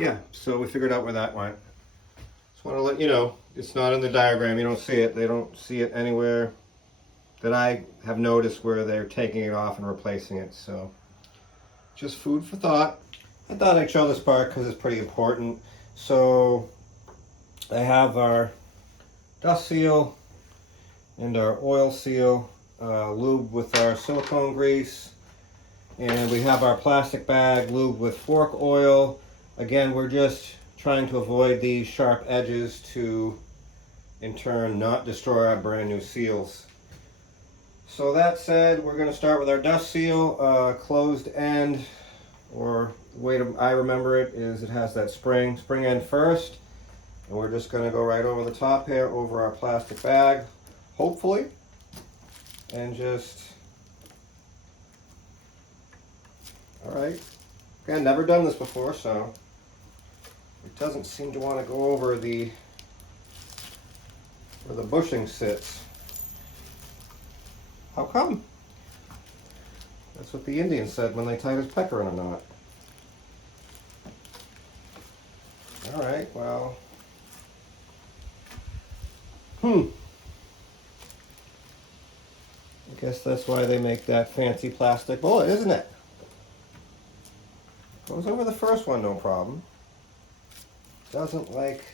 Yeah, so we figured out where that went. Just want to let you know, it's not in the diagram. You don't see it. They don't see it anywhere that I have noticed where they're taking it off and replacing it. So just food for thought. I thought I'd show this part because it's pretty important. So I have our dust seal and our oil seal lubed with our silicone grease, and we have our plastic bag lubed with fork oil. Again, we're just trying to avoid these sharp edges to in turn not destroy our brand new seals. So that said, we're going to start with our dust seal. Closed end, or the way I remember it is it has that spring end first, and we're just going to go right over the top here over our plastic bag, hopefully, and just, all right. Again, never done this before, so it doesn't seem to want to go over where the bushing sits. How come? That's what the Indian said when they tied his pecker in a knot. All right, well. I guess that's why they make that fancy plastic bullet, isn't it? Goes over the first one, no problem. Doesn't like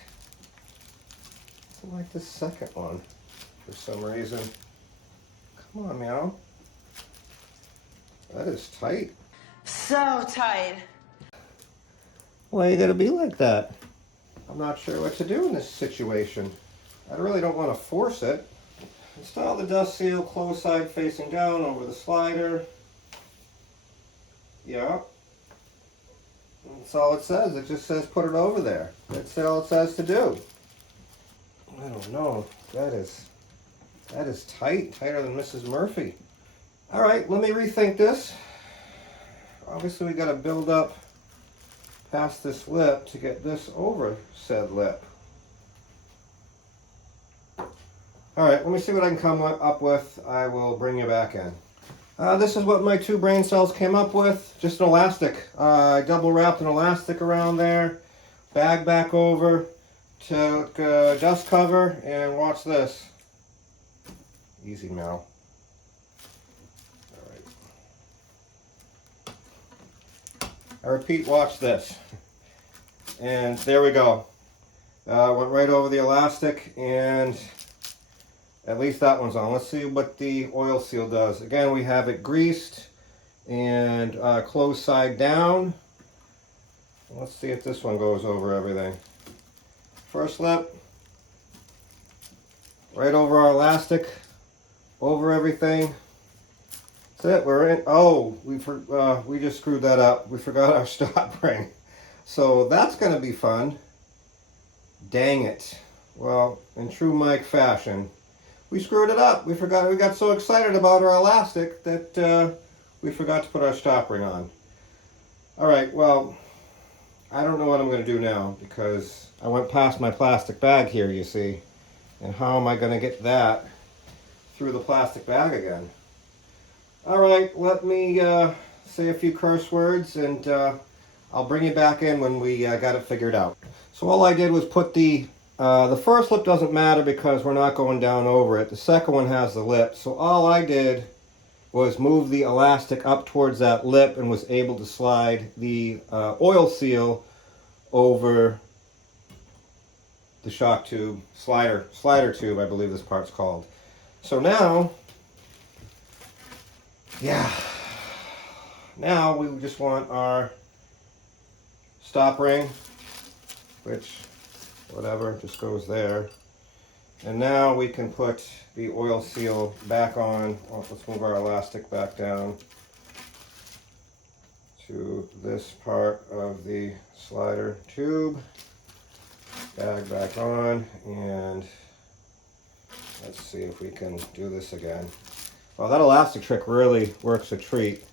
the second one for some reason. Come on, meow. That is tight. So tight. Why you gotta be like that? I'm not sure what to do in this situation. I really don't want to force it. Install the dust seal closed side facing down over the slider. Yeah. That's all it says. It just says put it over there. That's all it says to do. I don't know. That is tight. Tighter than Mrs. Murphy. All right, let me rethink this. Obviously, we got to build up past this lip to get this over said lip. All right, let me see what I can come up with. I will bring you back in. This is what my two brain cells came up with. Just an elastic. I double wrapped an elastic around there. Bag back over. Took dust cover and watch this. Easy now. All right. I repeat, watch this. And there we go. Went right over the elastic, and at least that one's on. Let's see what the oil seal does. Again, we have it greased and closed side down. Let's see if this one goes over everything. First lip, right over our elastic, over everything. That's it, we're in. Oh, we just screwed that up. We forgot our stop ring. So that's going to be fun. Dang it. Well, in true Mike fashion, we screwed it up. We got so excited about our elastic that we forgot to put our stop ring on. Alright, well, I don't know what I'm going to do now because I went past my plastic bag here, you see. And how am I going to get that through the plastic bag again? Alright, let me say a few curse words and I'll bring you back in when we got it figured out. So all I did was put the first lip doesn't matter because we're not going down over it. The second one has the lip. So all I did was move the elastic up towards that lip and was able to slide the oil seal over the shock tube, slider tube, I believe this part's called. So now, yeah, now we just want our stop ring, which, whatever, just goes there. And now we can put the oil seal back on. Oh, let's move our elastic back down to this part of the slider tube. Bag back on, and let's see if we can do this again. Well, that elastic trick really works a treat.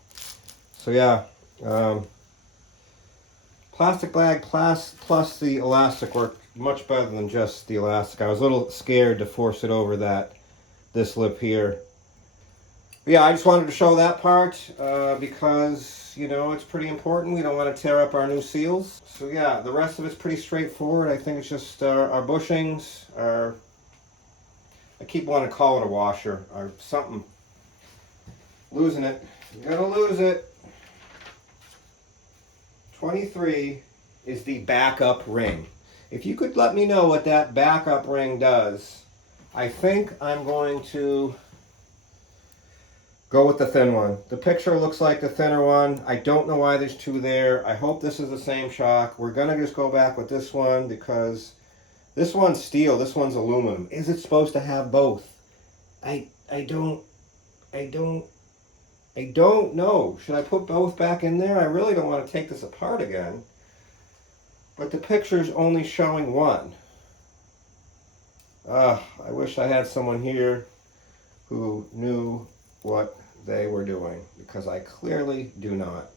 So yeah, plastic bag plus the elastic worked much better than just the elastic. I was a little scared to force it over this lip here. But yeah, I just wanted to show that part because, you know, it's pretty important. We don't want to tear up our new seals. So yeah, the rest of it's pretty straightforward. I think it's just our bushings, I keep wanting to call it a washer or something. Losing it. You're gonna lose it. 23 is the backup ring. If you could let me know what that backup ring does, I think I'm going to go with the thin one. The picture looks like the thinner one. I don't know why there's two there. I hope this is the same shock. We're gonna just go back with this one because this one's steel, this one's aluminum. Is it supposed to have both? I don't know. Should I put both back in there? I really don't want to take this apart again. But the picture's only showing one. I wish I had someone here who knew what they were doing, because I clearly do not.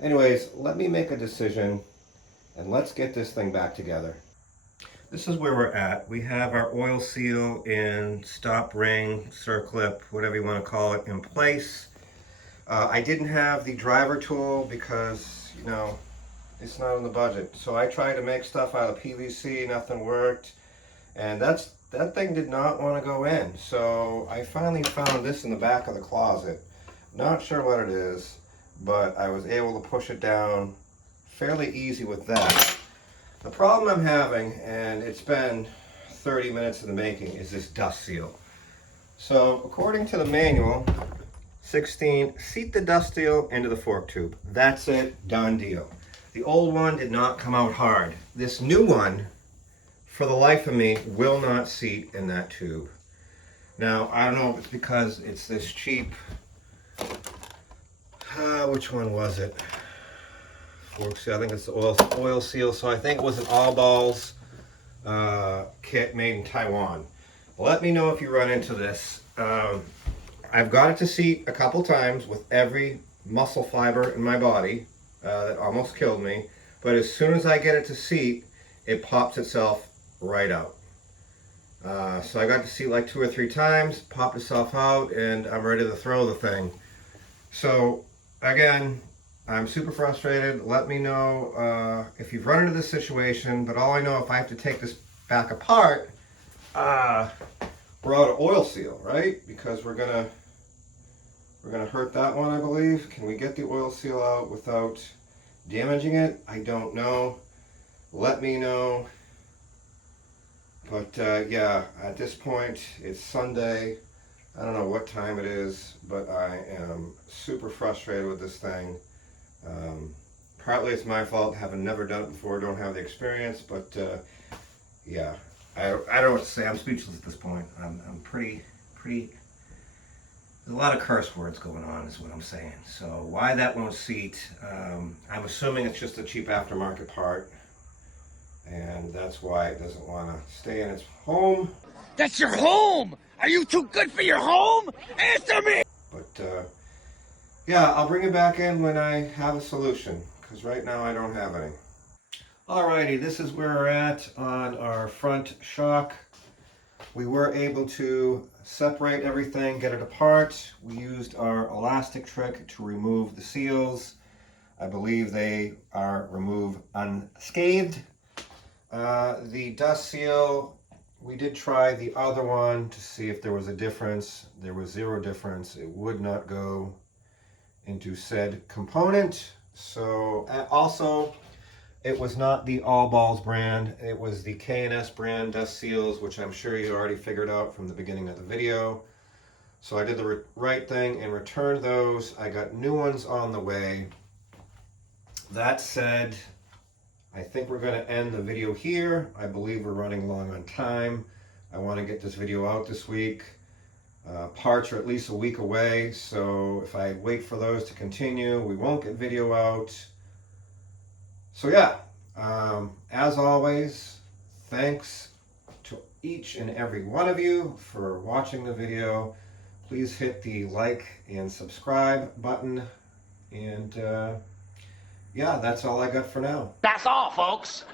Anyways, let me make a decision and let's get this thing back together. This is where we're at. We have our oil seal and stop ring, circlip, whatever you want to call it, in place. I didn't have the driver tool because, you know, it's not in the budget. So I tried to make stuff out of PVC, nothing worked. And that thing did not want to go in. So I finally found this in the back of the closet. Not sure what it is, but I was able to push it down fairly easy with that. The problem I'm having, and it's been 30 minutes in the making, is this dust seal. So according to the manual, 16, seat the dust seal into the fork tube. That's it, done deal. The old one did not come out hard. This new one, for the life of me, will not seat in that tube. Now, I don't know if it's because it's this cheap, which one was it? Fork seal, I think it's the oil seal, so I think it was an all balls kit made in Taiwan. Let me know if you run into this. I've got it to seat a couple times with every muscle fiber in my body that almost killed me, but as soon as I get it to seat, it pops itself right out. So I got to seat like 2 or 3 times, popped itself out, and I'm ready to throw the thing. So again, I'm super frustrated. Let me know if you've run into this situation, but all I know, if I have to take this back apart, we're out of oil seal, right? Because we're gonna hurt that one, I believe. Can we get the oil seal out without damaging it? I don't know. Let me know. But yeah, at this point, it's Sunday. I don't know what time it is, but I am super frustrated with this thing. Partly it's my fault, having never done it before, don't have the experience, but yeah, I don't know what to say. I'm speechless at this point. I'm pretty There's a lot of curse words going on is what I'm saying. So why that won't seat, I'm assuming it's just a cheap aftermarket part. And that's why it doesn't want to stay in its home. That's your home! Are you too good for your home? Answer me! But yeah, I'll bring it back in when I have a solution, because right now I don't have any. Alrighty, this is where we're at on our front shock. We were able to separate everything, get it apart. We used our elastic trick to remove the seals. I believe they are removed unscathed. The dust seal, we did try the other one to see if there was a difference. There was zero difference. It would not go into said component. So also, it was not the All Balls brand. It was the K&S brand dust seals, which I'm sure you already figured out from the beginning of the video. So I did the right thing and returned those. I got new ones on the way. That said, I think we're going to end the video here. I believe we're running long on time. I want to get this video out this week. Parts are at least a week away, so if I wait for those to continue, we won't get video out. So yeah, as always, thanks to each and every one of you for watching the video. Please hit the like and subscribe button. And yeah, that's all I got for now. That's all, folks.